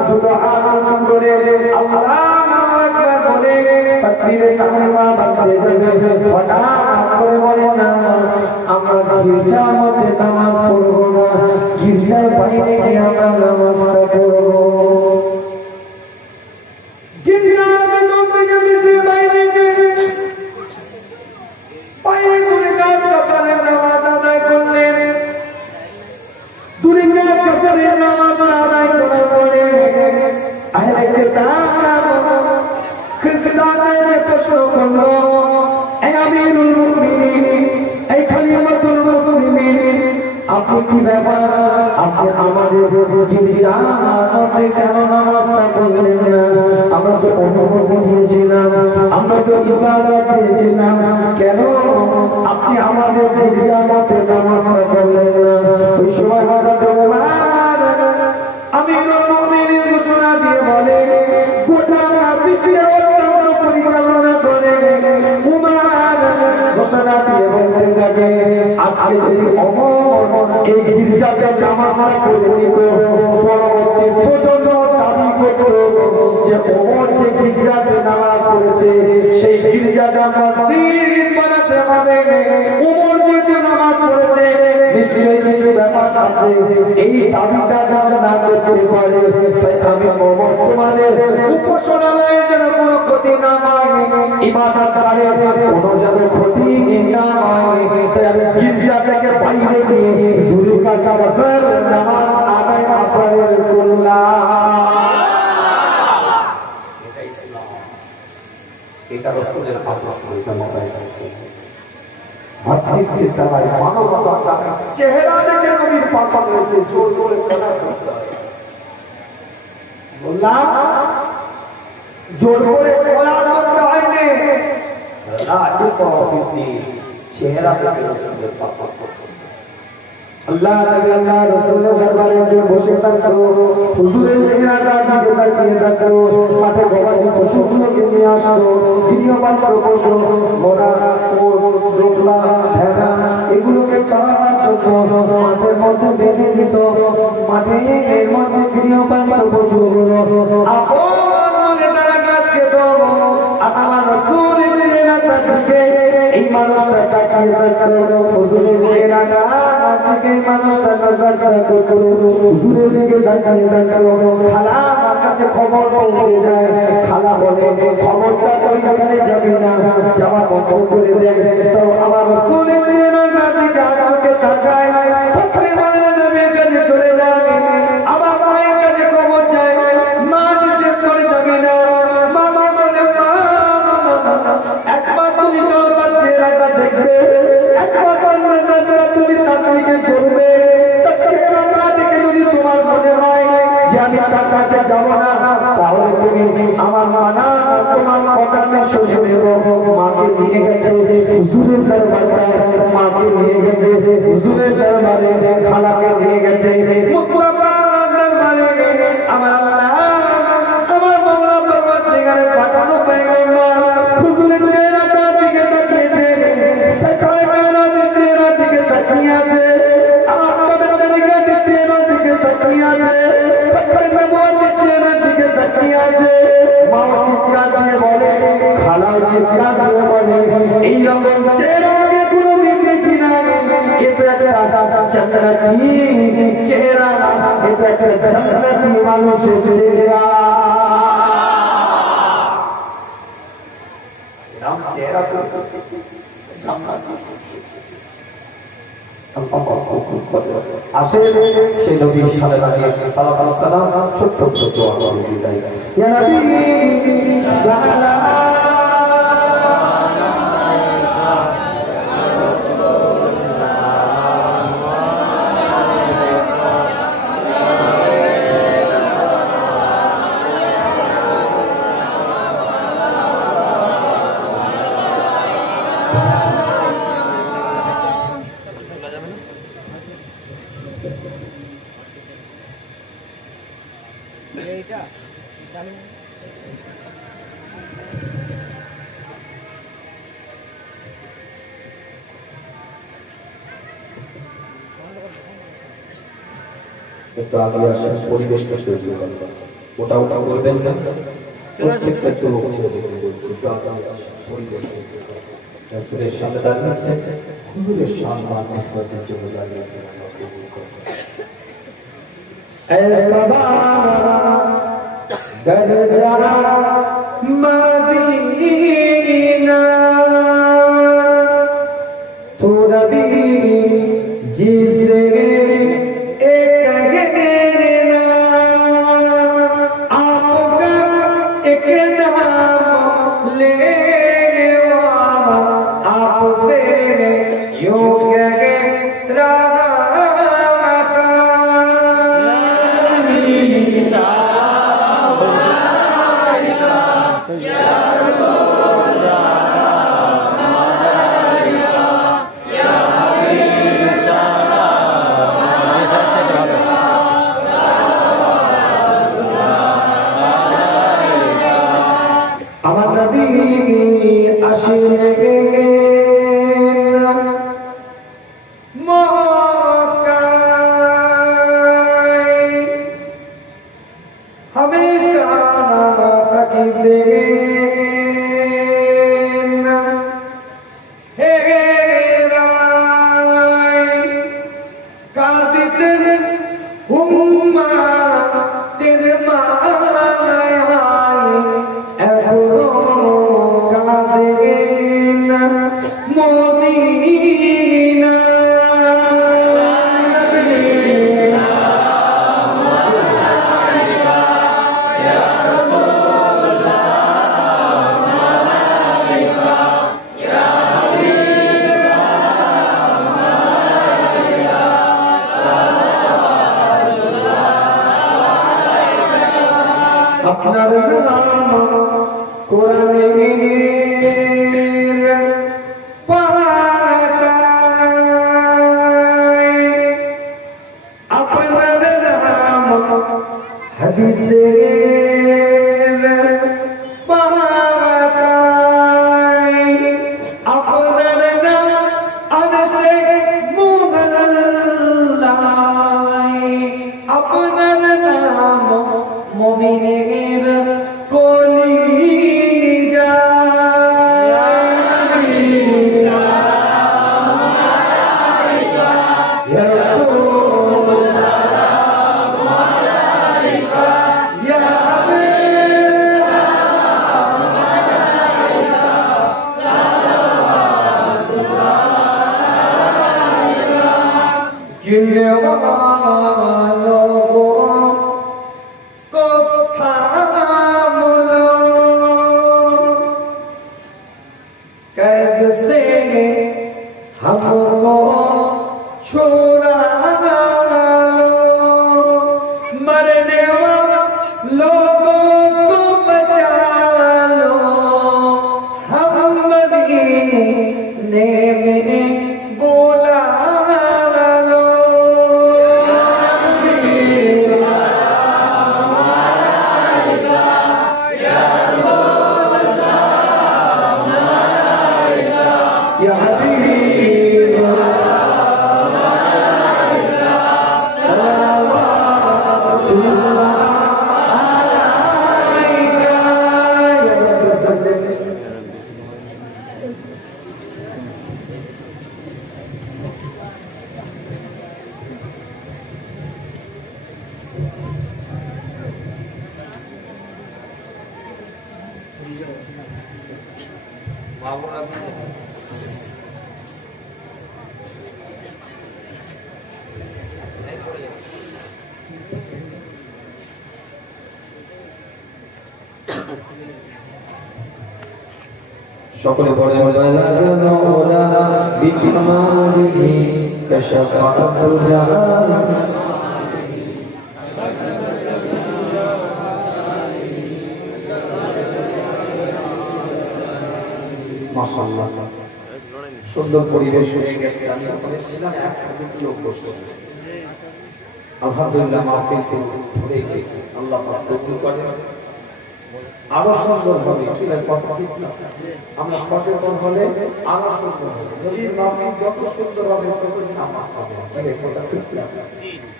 দুটো হাত করে আল্লাহু আকবার বলে তাকবীরে তাহরিমা বাঁধতে যাবে হঠাৎ করে বলে না আমরা গির্জার মধ্যে নামাজ পড়ব না গির্জার বাইরে গিয়ে আমরা নামাজটা পড়ব গির্জার মধ্যে গিয়ে বাইরে গিয়ে বাইরে দূরে কাফারের নামাজ আদায় করলেন দূরে কাফারের নামাজ আদায় করার পরে আহলে কিতাব খ্রিস্টানরা এসে প্রশ্ন করলো হে আমিরুল মুমিনিন এই খলিফাতুল মুসলিমিন আপনি কি ব্যাপার আপনি আমাদের গির্জার মধ্যে কেন নামাজটা পড়লেন না আমরা তো অনুমতি দিয়েছিলাম আমরা তো ইবাদত দিয়েছিলাম কেন আপনি আমাদের গির্জার মধ্যে নামাজটা পড়লেন না ওই সময় হযরত ওমর আমিরুল মুমিনিন ঘোষণা দিয়ে বলে গোটা বিশ্বের অত্যন্ত পরিচালনা করে ওমর ঘোষণা দিয়ে বলতে থাকে আজকে যদি ওমর এই গির্জাতে নামাজটা পড়ে দিত পরবর্তী প্রজন্ম দাবি করত যে ওমর যে গির্জাতে নামাজ পড়েছে সেই গির্জাটা মসজিদ বানাতে হবে ওমর যে নামাজ পড়েছে নিশ্চয়ই কিছু ব্যাপার আছে এই দাবিটা যেন না করতে পারে তাই আমি ওমর তোমাদের উপাসনালয়ে যেন কোনো ক্ষতি না হয় ইবাদতকারীর কোনো যেন ক্ষতি না হয় তাই আমি গির্জা থেকে বাইরে গিয়ে দুই রাকাত আসর নামাজ আদায় আসরের করলাম এটা রাসূলের আদর্শ এটা মাথায় রাখতে চেহারা দেখে নবীর পাপা রয়েছে জোর করে কথা করতে হয় বললাম জোর করে কথা করতে হয়নি চেহারা দেখে রাসূলের পাপা আল্লাহ আল্লাহ রাসূলের দরবারে যে বসে থাকতো হুজুরের চেহারাটা দিকে তাকিয়ে থাকতো মাঠে গবাদি পশুগুলোকে নিয়ে আসতো গৃহপালিত পশু ঘোড়া দোকলা ভেড়া এগুলোকে চড়ানোর জন্য মাঠের মধ্যে বেঁধে দিত মাঠে এর মধ্যে গৃহপালিত পশুগুলো আপন বলে তারা গাছ খেত আর আমার রাসূলের চেহারাটা দিকে এই মানুষটা তাকিয়ে থাকতো হুজুরের চেহারাটা দিকে মানুষটা নজর রাখতো হুজুরের দিকে তাকিয়ে থাকতো খালা আমার কাছে খবর পৌঁছে যায় খালা বলে খবরটা তো এখানে যাবে না যাওয়া বন্ধ করে দেয় তো আমার রাসূলের চেহারাটা দিকে চোখে তাকায় ফকরে বলে নবীর কাছে চলে যায় আমার মায়ের কাছে খবর যায় মা নিচে চলে যাবে না মামা বলে মা একবার তুমি চলবার চেহারাটা দেখবে একবার তুমি তাকে করবে তার চেহারাটা দেখে যদি তোমার মনে হয় যে আমি তার কাছে যাব না তাহলে তুমি আমার মানা তোমার কথা আমি শুনে নেব মাকে নিয়ে গেছে হুজুরের দরবারে মাকে নিয়ে গেছে হুজুরের দরবারে খালাকে নিয়ে গেছে মুস্তাফার দরবারে আমার আল্লাহ আমার মাওলা দরবার থেকে পাঠানো পয়গম্বর হুজুরের চেহারাটা দিকে তাকিয়েছে সেখানে মেরাজের চেহারা দিকে তাকিয়ে আছে আমার কবরের দিকে চেহারা দিকে তাকিয়ে আছে ফখরে নবুয়তের চেহারা দিকে তাকিয়ে আছে মা চিৎকার দিয়ে বলে খালা চিৎকার দিয়ে বলে এই রকম চেহারা আগে কোনোদিন দেখি না এটা একটা জান্নাতি চেহারা এটা একটা জান্নাতি মানুষের চেহারা নাম চেহারা তো জান্নাতি আসে সেই নবীর সাথে দাঁড়িয়ে সালাত ও সালাম ছোট্ট ছোট্ট দোয়া করে বিদায় ইয়া নবী সাল্লাল্লাহু একটু আগে আসেন, পরিবেশটা তৈরি করেন, ওটা ওটা করবেন না, প্রত্যেকটা একটু বলছি একটু আগে আসেন, পরিবেশ রাসূলের সামনে দাঁড়িয়ে আছে, হুজুরের সম্মান নিসবতের জন্য দাঁড়িয়ে আছে। घर जा मदीना तू नबी जिसे एक कहना आपका एक नाम ले आपसे यूं कह সকলে বলে বালাগনা বিমারিহি কাশাফাতুল জাহান মাশাআল্লাহ সুন্দর পরিবেশ হয়ে গেছে। আমি আপনাদের ছিলাম এক লোক বসে আলহামদুলিল্লাহ মাহফিল ধরে গেছে। আল্লাহ পাক কবুল করেন। আরো সুন্দর হবে। আমরা সচেতন হলে আরো সুন্দর হবে। নদীর নামে যত সুন্দর হবে তত জামাত হবে।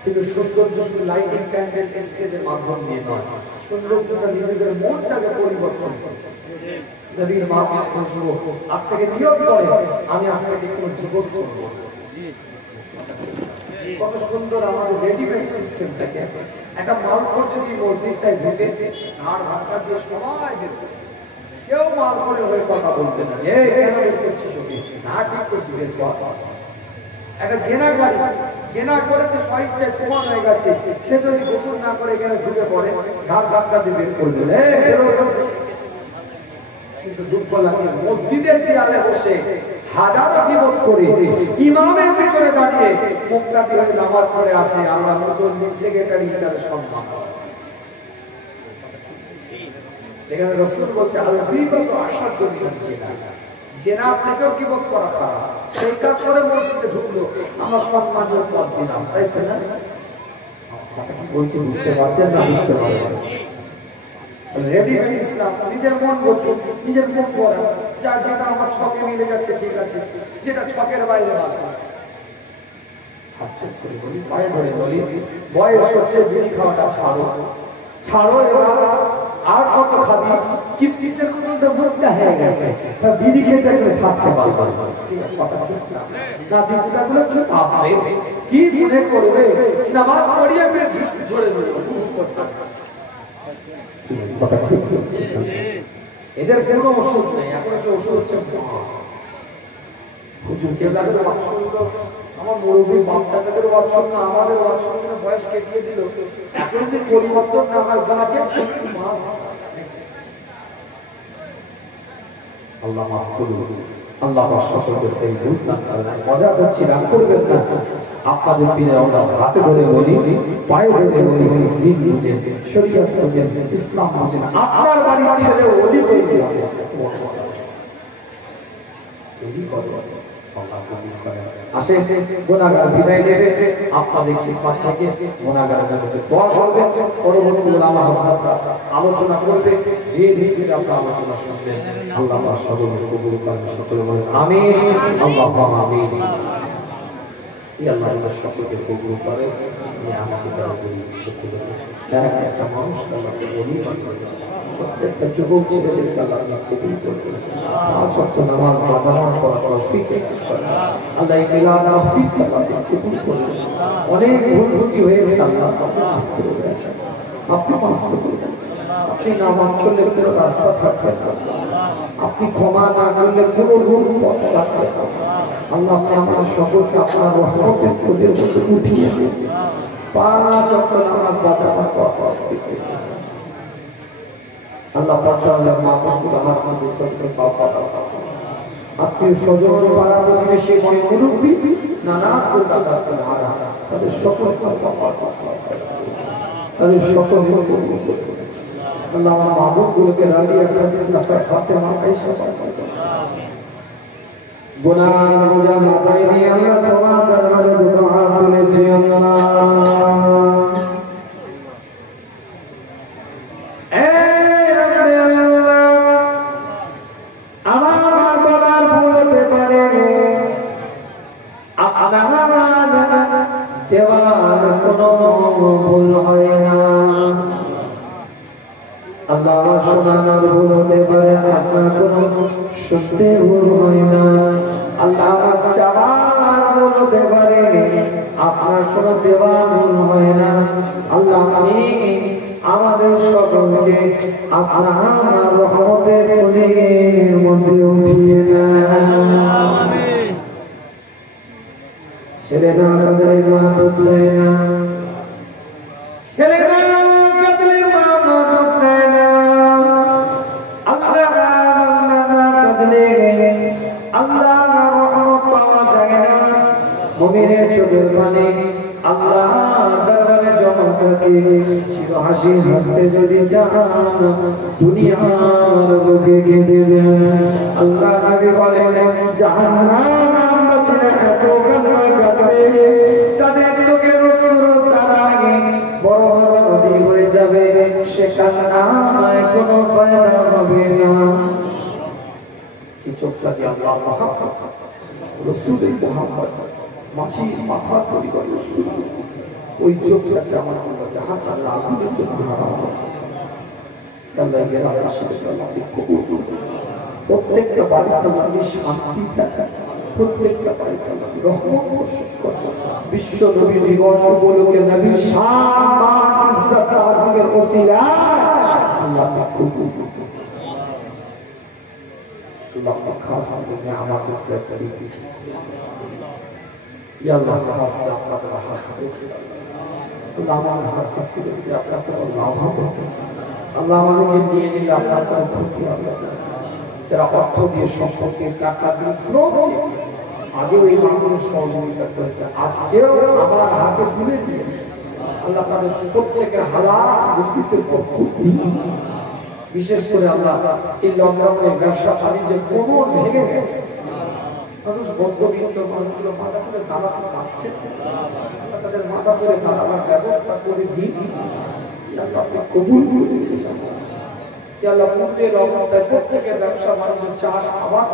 কিন্তু সৌন্দর্য শুধু লাইটিং ক্যান্ডেল স্টেজের মাধ্যম দিয়ে নয়, সৌন্দর্যটা নিজেদের মনটাকে পরিবর্তন করে। নদীর মাহফিল বসবো, আজ থেকে নিয়োগ করে আমি আজ থেকে কোনো যুবক করবো। কত সুন্দর আমাদের রেডিমেড সিস্টেমটাকে। একটা মালখোর যদি মসজিদটায় ঢুকে আর ভাষা দিয়ে সবাই যেত, কেউ মালখোরের হয়ে কথা বলতে না, না ঠিক করছি। একটা জেনা করেছে স্বইচ্ছায় প্রমাণ হয়ে গেছে, সে যদি গোসল না করে এখানে ঢুকে পড়ে ঘাট ধাক্কা দিয়ে বের করে দিলে। কিন্তু দুঃখ লাগে মসজিদের দেয়ালে বসে হাজারো জীবন করে ইমামের পিছনে দাঁড়িয়ে মুক্তাদি হয়ে নামাজ পড়ে আসে। আমরা মুসলিম সেক্রেটারি হিসাবে সম্মান। এখানে রাসূল বলছে আল-গীবাতু আশাদ্দু মিনাল জিনা। জেনা থেকেও গীবত করা খারাপ। সেই কাজ করে মসজিদে ঢুকলো, আমরা সম্মানের পথ দিলাম, তাই না? কি বলছি বুঝতে পারছেন না? বুঝতে পারছেন? রেডিমেড ইসলাম, নিজের মন গতি, নিজের মন করা, যার যেটা আমার ছকে মিলে যাচ্ছে ঠিক আছে, যেটা ছকের বাইরে পায়ে ধরে বলি বয়স হচ্ছে, বিড়ি খাওয়াটা ছাড়ো ছাড়ো। এবার আর কত খাবি? কিসের মধ্যে মুখটা হয়ে গেছে, বিড়ি খেতে গেলে ছাড়তে পারবো না। কি মনে করবে নামাজ পড়িয়ে ধরে এদের কোনো ওষুধ নেই। এখন যে ওষুধ হচ্ছে আমার মুরব্বী বাচ্চাদের বাচ্চন না, আমাদের বাচ্চন বয়স কেটে দিল। এখন যে পরিবর্তন না আমার গাছে আল্লাহ মাফ করুন। আল্লাহ সকলকে সেই বুঝ না মজা করছি, রাগ করবেন না। আপনাদের দিনে আমরা হাতে ধরে বলি, পায়ে ধরে বলি, দিন বুঝেন, শরীয়ত বুঝেন, ইসলাম বুঝেন। আপনার বাড়ির ছেলে ওলি তৈরি হবে, আসে গুনাহগার বিদায় দেবে। আপনাদের খিদমত থেকে গুনাহগারের জগতে দোয়া করবে, পরবর্তী উলামা হযরতরা আলোচনা করবে। এই দিকে আপনারা আলোচনা শুনবেন। আল্লাহ সকলকে কবুল করেন, সকলে বলেন আমিন, আল্লাহুম্মা আমিন। এই আল্লাহ সকলকে কবুল করে। আমাকে তারা বলি সত্যি করে একটা মানুষ আল্লাহকে বলি, প্রত্যেকটা যুবক ছেলেদেরকে আল্লাহ কবুল করবেন। নামাজ বাজানো করা তৌফিক আল্লাহ মিলাদ তৌফিক আল্লাহ কবুল করবেন। অনেক ভুল ত্রুটি হয়েছে, আল্লাহ আপনি মাফ করবেন। আপনি নামাজ চললে কোনো রাস্তা থাকবে না, আপনি ক্ষমা না করলে কোনো ভুল পথ থাকবে না। আল্লাহ আপনি আমার সকলকে আপনার রহমতের কোলের মধ্যে উঠিয়ে দেন। 5 ওয়াক্ত নামাজ বাজানোর পর আল্লাহ পাক মাহবুব আমার সকলকে পাওয়া আত্মীয় স্বজন পাড়া প্রতিবেশী মনে মুরব্বী নানা প্রকার তাদের সকলকে তাদের সকলকে আল্লাহ আমার মাহবুব গুলোকে রাজিয়া করে ফাতেমা আয়েশা গুনাহ বোঝা মাথায় নিয়ে আল্লাহ তোমার দরবারে দুটো হাত তুলেছি। আমার বলার ভুল হতে পারে, আপনার দেওয়ার কোনো ভুল হয় না। আল্লাহ শোনানোর ভুল হতে পারে, আপনার কোনো শুনতে ভুল হয় না। আল্লাহ চাওয়ার ভুল হতে পারে, আপনার কোনো দেওয়া ভুল হয় না। আল্লাহ আমি আমাদের সকলকে আপনার রহমতের কোলের মধ্যে উঠিয়ে নেন। ছেলেরা তাদের মা বদলে না, ছেলেরা তাদের মা বদলে না। আল্লাহ বদলে আল্লাহ রহমত পাওয়া যায় না। মুমিনের চোখের পানি আল্লাহ দরবারে জমা থাকে। চির হাসি হাসতে যদি চান দুনিয়ার বুকে কেঁদে দেন। আল্লাহ নবী বলেন জাহান্নাম বাসীরা এত কান্না কাঁদবে, তাদের চোখের অশ্রু তার আগে বড় বড় নদী হয়ে যাবে। সে কান্নায় কোনো আল্লাহ মহাব্বত রাসূলের মোহাম্মদ মাছি মাথা পরিবার রাসূল ওই চোখটাকে আমার আল্লাহ জাহান্নামের আগুনের জন্য হারাম করে আল্লাহ এর আশীর্বাদ আমাকে কবুল করুন প্রত্যেকটা বাড়িতে আল্লাহ শান্তি দেন প্রত্যেকটা বাড়িতে আল্লাহ রহমত বর্ষণ করুন বিশ্ব নবী দিবস উপলক্ষে নবীর শান মান ইজ্জত তাজিমের ওসিলায় আল্লাহ কবুল করুন আল্লাহ খাস আপনি আমাদের প্রতি ইয়া আল্লাহ খাস আপনাদের হাত করেছে আল্লাহ আমার হাত করে আপনাকে আল্লাহ আল্লাহ আমাদেরকে দিয়ে দিলে আপনার কোনো ক্ষতি হবে না যারা অর্থ দিয়ে সম্পর্কে টাকা দিয়ে শ্রম আগেও এই মানুষের সহযোগিতা করেছে আজকেও আমার হাতে তুলে দিয়েছে আল্লাহ তাদের প্রত্যেকের হালাল রুজিতে বিশেষ করে আল্লাহ এই লকডাউনে ব্যবসা বাণিজ্য কোমর ভেঙে গেছে মানুষ মধ্যবিত্ত মানুষগুলো মাথা করে দাঁড়াতে পারছে তাদের মাথা করে দাঁড়াবার ব্যবস্থা করে দিই আপনি কবুল করে দিয়েছিলাম অবস্থায় প্রত্যেকের ব্যবসা বাণিজ্য চাষ আবার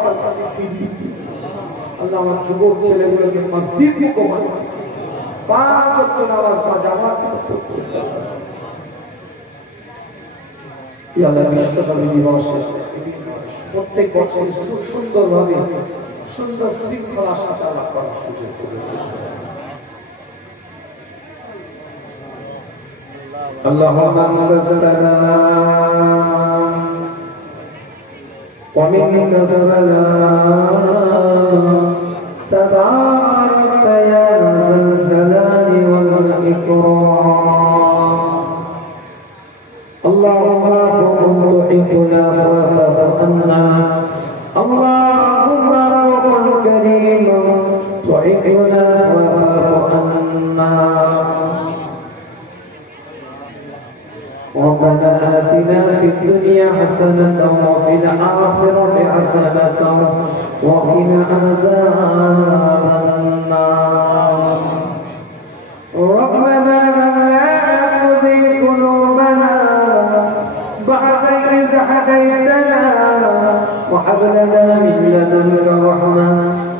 আল্লাহ আমার যুবক ছেলেগুলোকে মসজিদ কমান 5 ওয়াক্ত নামাজ বা জামাত প্রত্যেক বছর সুন্দরভাবে সুন্দর শৃঙ্খলা সাথে আলাপ করার সুযোগ করে اللهم انت السلام ومنك السلام تبارك يا ذا الجلال والإكرام اللهم كن تحبنا فاعف عنا اللهم كن كريما تحبنا فاعف عنا ربنا آتنا في الدنيا حسنة وفي الآخرة حسنة وقنا عذاب النار ربنا لا تزغ قلوبنا بعد إذ هديتنا وهب لنا من لدنك رحمة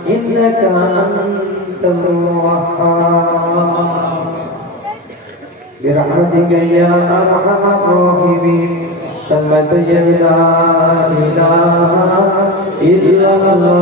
إنك أنت الوهاب برحمتك يا أرحم الراحمين ثم لا إله إلا الله